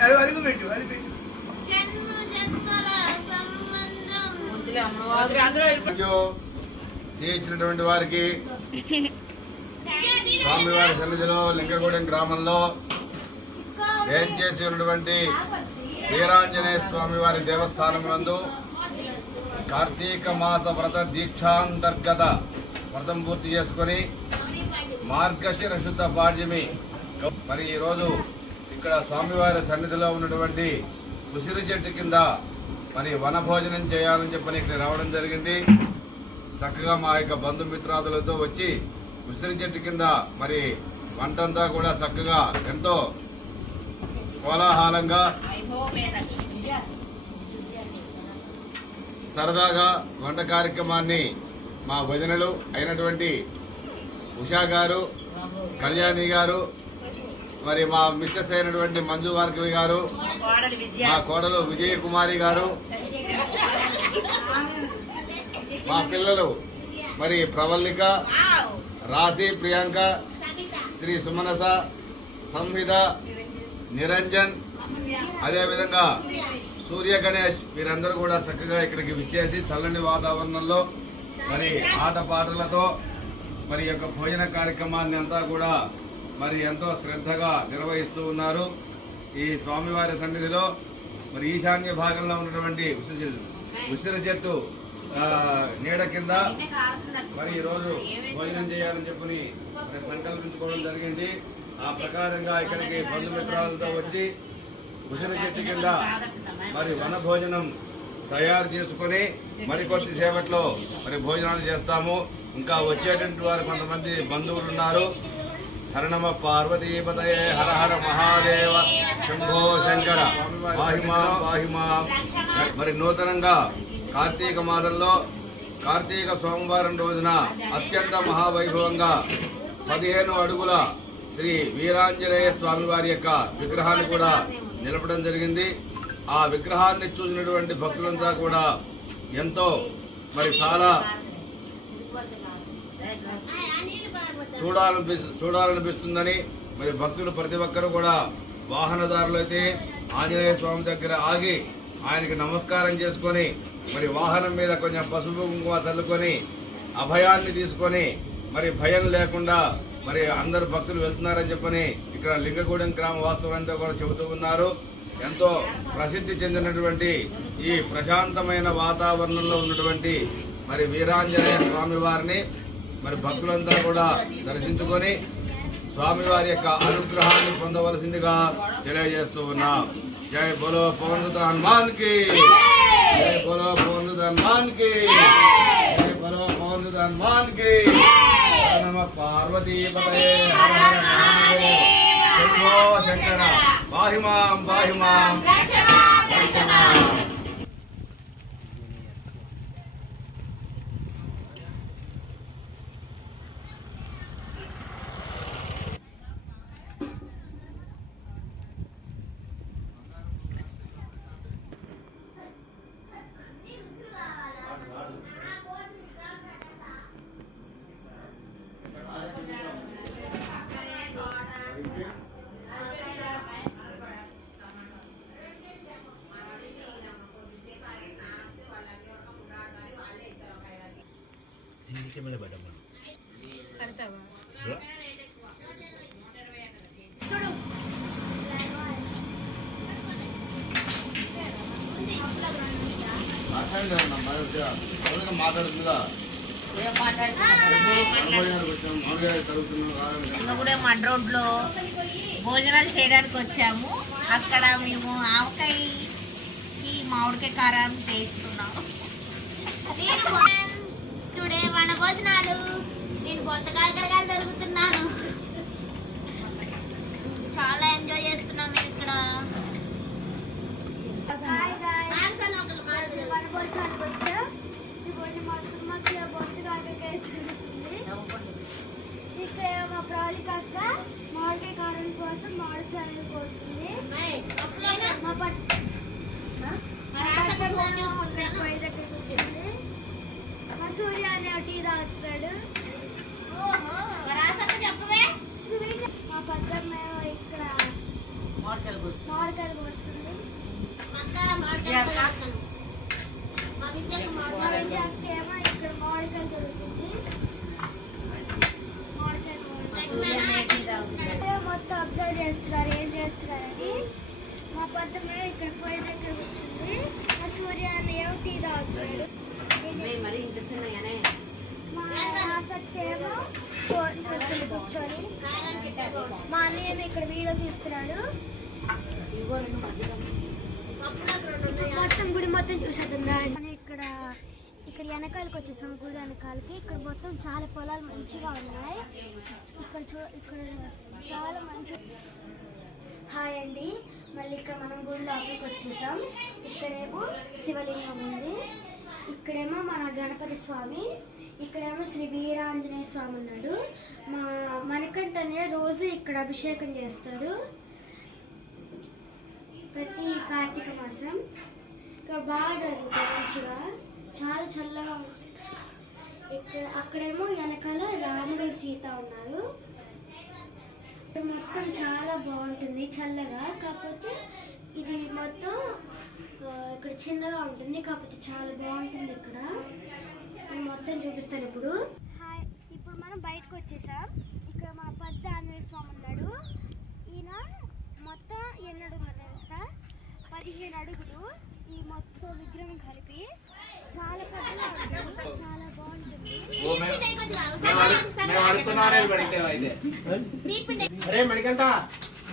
పెట్టు అది పెట్టు. అయ్యో చేయించినటువంటి వారికి స్వామివారి సన్నిధిలో లింగగూడెం గ్రామంలో ఏం చేసి ఉన్నటువంటి వీరాంజనేయ స్వామి వారి దేవస్థానం నందు కార్తీక మాస వ్రత దీక్షాంతర్గత వ్రతం పూర్తి చేసుకొని మార్గశిర శుద్ధ పాడ్యమి. మరి ఈరోజు ఇక్కడ స్వామివారి సన్నిధిలో ఉన్నటువంటి ఉసిరి చెట్టు కింద మరి వన భోజనం చేయాలని చెప్పని ఇక్కడ రావడం జరిగింది. చక్కగా మా యొక్క బంధుమిత్రాదులతో వచ్చి ఉసిరి చెట్టు కింద మరి వంటంతా కూడా చక్కగా ఎంతో కోలాహలంగా సరదాగా వంట కార్యక్రమాన్ని మా భజనలు అయినటువంటి ఉషా గారు కళ్యాణి గారు మరి మా మిస్సెస్ అయినటువంటి మంజు భార్గవి గారు మా కోడలు విజయ కుమారి గారు మా పిల్లలు మరి ప్రవల్లిక రాశి ప్రియాంక శ్రీ సుమనస సంహిత నిరంజన్ అదేవిధంగా సూర్య గణేష్ వీరందరూ కూడా చక్కగా ఇక్కడికి విచ్చేసి చల్లని వాతావరణంలో మరి ఆటపాటలతో మరి యొక్క భోజన కార్యక్రమాన్ని అంతా కూడా మరి ఎంతో శ్రద్ధగా నిర్వహిస్తూ ఉన్నారు ఈ స్వామివారి సన్నిధిలో. మరి ఈశాన్య భాగంలో ఉన్నటువంటి ఉసిరి ఉసిరి చెట్టు నీడ కింద మరి ఈరోజు భోజనం చేయాలని చెప్పని మరి సంకల్పించుకోవడం జరిగింది. ఆ ప్రకారంగా ఇక్కడికి బంధుమిత్రాలతో వచ్చి ఉసిరి చెట్టు కింద మరి వన భోజనం తయారు చేసుకొని మరికొద్ది సేపట్లో మరి భోజనాలు చేస్తాము. ఇంకా వచ్చేటువంటి వారు కొంతమంది బంధువులు ఉన్నారు. హరణమ పార్వతీపతయే హర హర మహాదేవ శంభో శంకర వాహిమా వాహిమా మరి నూతనంగా కార్తీక మాసంలో కార్తీక సోమవారం రోజున అత్యంత మహావైభవంగా పదిహేను అడుగుల శ్రీ వీరాంజనేయ స్వామి వారి యొక్క విగ్రహాన్ని కూడా నిలపడం జరిగింది. ఆ విగ్రహాన్ని చూసినటువంటి భక్తులంతా కూడా ఎంతో మరి చాలా చూడాలనిపి చూడాలనిపిస్తుందని మరి భక్తులు ప్రతి ఒక్కరూ కూడా వాహనదారులు అయితే ఆంజనేయ స్వామి దగ్గర ఆగి ఆయనకి నమస్కారం చేసుకొని మరి వాహనం మీద కొంచెం పసుపు కుంకుమ చల్లుకొని అభయాన్ని తీసుకొని మరి భయం లేకుండా మరి అందరు భక్తులు వెళ్తున్నారని చెప్పని ఇక్కడ లింగగూడెం గ్రామ వాస్తవంతో కూడా చెబుతూ ఉన్నారు. ఎంతో ప్రసిద్ధి చెందినటువంటి ఈ ప్రశాంతమైన వాతావరణంలో ఉన్నటువంటి మరి వీరాంజనేయ స్వామి వారిని మరి భక్తులందరూ కూడా దర్శించుకొని స్వామివారి యొక్క అనుగ్రహాన్ని పొందవలసిందిగా తెలియజేస్తూ ఉన్నాం. జై బోలో పవన్ సుత హనుమాన్కి. జై బోలో పవన్ సుత హనుమాన్కి. జై బోలో పవన్ సుత హనుమాన్కి. నమ పార్వతీ పతయే శంకర. బాహిమాం బాహిమాం రక్షమాం. జీవితం మీద పడ్డాం మాట్లాడండి అన్న, మరి ఎవరిగా మాట్లాడుతుందా ఏం మాట్లాడుతున్నావు అనుభవానికి వచ్చాం మామూలుగా కూడా మడ్ రోడ్లో భోజనాలు చేయడానికి వచ్చాము అక్కడ మేము ఆవకాయ మామిడికాయ కారం చేస్తున్నాం రే వనభోజనాలు. నేను పొట్టకాయల కరగాయలు జరుగుతున్నాను చాలా ఎంజాయ్ చేస్తున్నాం మేము ఇక్కడ. మా సుమ్మకి బొట్టకాయలకి అవుతుంది మా ప్రాజెక్ట్ కోసం సూర్య అనే టీ తాగుతాడు మా పద్దమ్మ ఇక్కడ మామిడికాయలు వస్తుంది మా ఏమో ఇక్కడ మామిడికాయలు దొరుకుతుంది మొత్తం అబ్జర్వ్ చేస్తున్నారు ఏం చేస్తున్నారని. మా పద్దమే ఇక్కడ పొయ్యి దగ్గర కూర్చుంది. ఆ సూర్య ఏమో టీ తాగుతున్నాడు. మరి మా ఆసక్తి చూస్తుంది కూర్చొని. మా అన్నయ్య ఇక్కడ వీడియో తీస్తున్నాడు. మొత్తం గుడి మొత్తం చూసేద్దాం ఇక్కడ ఇక్కడ వెనకాలకి వచ్చేసాం గుడి వెనకాలకి. ఇక్కడ మొత్తం చాలా పొలాలు మంచిగా ఉన్నాయి. ఇక్కడ చూ ఇక్కడ చాలా మంచి హాయ్ అండి. మళ్ళీ ఇక్కడ మనం గుడి లోపలికి వచ్చేసాం. ఇక్కడేమో శివలింగం ఉంది. ఇక్కడేమో మన గణపతి స్వామి ఇక్కడేమో శ్రీ వీరాంజనేయ స్వామి ఉన్నాడు. మా మణికంఠనే రోజు ఇక్కడ అభిషేకం చేస్తాడు. ప్రతి కార్తీక మాసం. ఇక్కడ బాగా జరుగుతుంది మంచిగా. చాలా చల్లగా ఇక్కడ అక్కడేమో వెనకాల రాముడు సీత ఉన్నారు. మొత్తం చాలా బాగుంటుంది చల్లగా. కాకపోతే ఇది మొత్తం ఇక్కడ చిన్నగా ఉంటుంది కాకపోతే చాలా బాగుంటుంది ఇక్కడ. నేను మొత్తం చూపిస్తాను ఇప్పుడు. హాయ్ ఇప్పుడు మనం బయటకు వచ్చేసాం. ఇక్కడ మన పెద్ద ఆంజనేయ స్వామి ఉన్నాడు. ఈయన మొత్తం ఎన్ని అడుగులు తెలుసా? పదిహేను అడుగులు. ఈ మొత్తం విగ్రహం కలిపి చాలా పెద్దగా ఉంటుంది చాలా బాగుంటుంది. అరే మణికంట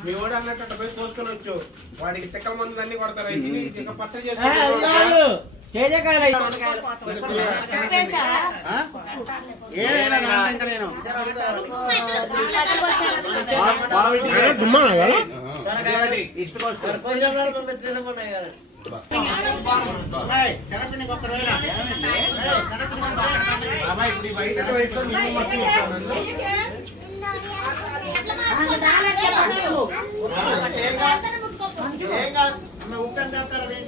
మీ ఓడి అన్నట్టు పోయి కోసుకొని వచ్చు. వాడికి తిక్కల మందులు అన్ని కొడతారు? పచ్చడి ఇప్పుడు ఇస్తాను. ఏం కాదు ఏం కాదు ఏం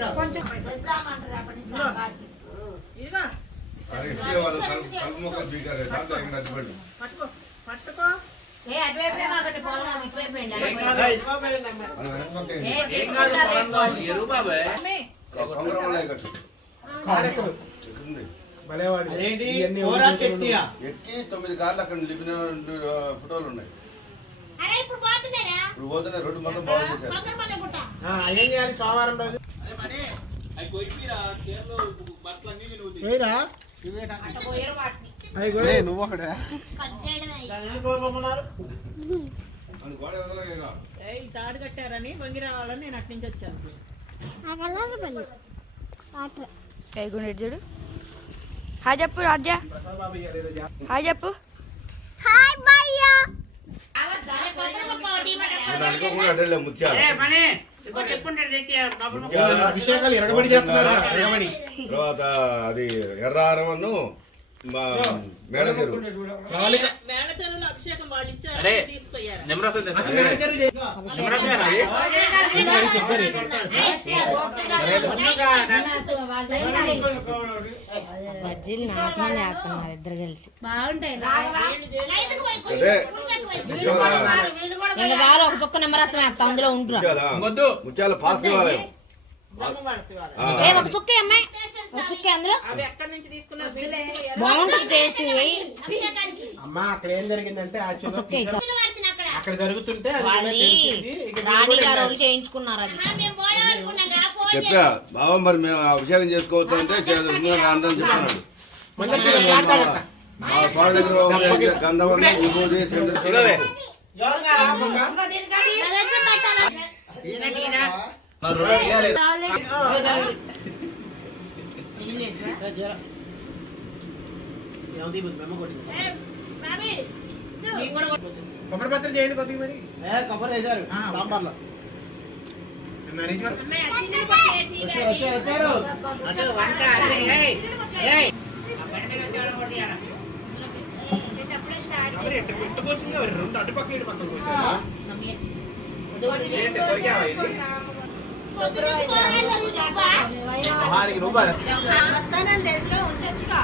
ఏ అటువైపే మాకండి పొలం ఇటువైపు మన వెనక పక్క ఏంటి? భలేవాడు. ఇవన్నీ ఎక్కి తొమ్మిది కార్లు అక్కడ లిపిన ఫోటోలు ఉన్నాయి. ఇప్పుడు పోతున్నాయి రోడ్డు మొత్తం బాగు చేశారు. పొగరపల్లె గుట్ట. ఆ, ఏం చేయాలి సోమవారం రోజు? ఏరా? అవి కోయి. కట్ చేయడమే. అది గోడ ఎవరో ఏగా. తాడు కట్టారని బంగి రావాలని నేను అటు నుంచి వచ్చాను. చూడు. హాయ్ చెప్పు రాజ్య. హాయ్ చెప్పు హాయ్ భయ్యా అభిషేకాలు తర్వాత అది ఎర్రారమను మా బజ్జీలు నాశనం చేస్తున్నారు ఇద్దరు కలిసి. ఇంకా చాలు ఒక చుక్క నిమ్మరసం వేస్తా అందులో ఏ ఒక చుక్క అమ్మాయి. ఒక చుక్క అందులో. అవి ఎక్కడి నుంచి తీసుకున్నారు బాగుంటుంది టేస్ట్ అమ్మా అక్కడ ఏం జరిగిందంటే. అక్కడ జరుగుతుంటే రాణి గారు చేయించుకున్నారు అది. చెప్పా. బావ మరి మేము అభిషేకం చేసుకోవద్దు అంటే అందరం. మా దగ్గర గంధం అమ్మమ్మ? కొబ్బరి పత్రం చేయండి కొద్దిగా మరి. కొబ్బరి వేశారు. సాంబార్లో. కూర్చోరా? వస్తానని తెలుసుగా ఉంచొచ్చుగా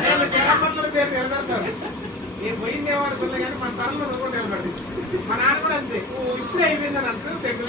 అయ్యా, మీరు చేపల పేరు నిలబెడతారు నేను పోయిందేమో అనుకున్నా కానీ మన తరంలో కూడా నిలబడి మా నాన్న కూడా అంతే. "ఓ, ఇప్పుడే అయిపోయిందని అంటారు తెగులు.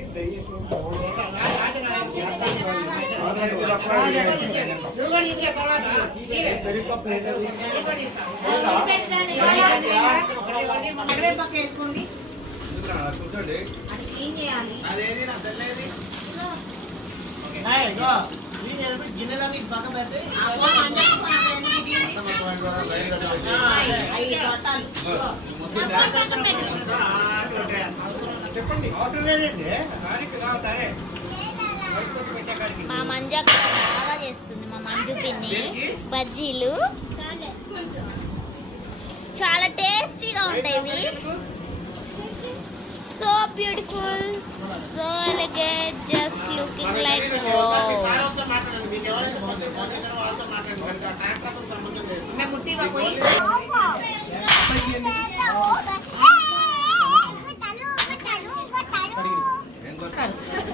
గిన్నెలన్నీ పక్క పెడితే అమ్మాయి అక్కడ మా మంజు అక్క బాగా చేస్తుంది. మా మంజు పిన్ని బజ్జీలు. చాలా టేస్టీగా ఉంటాయి ఇవి. So beautiful so elegant just looking like మాట్లాడండి మీకు ఎవరైనా ఫోన్ చేసి- ఫోన్ చేశారో వాళ్ళతో మాట్లాడండి మరి ఆ ట్రాక్టర్తో సంబంధం లేదు మేము ముట్టిగా పోయి ఏం కొత్త? ఇదిగో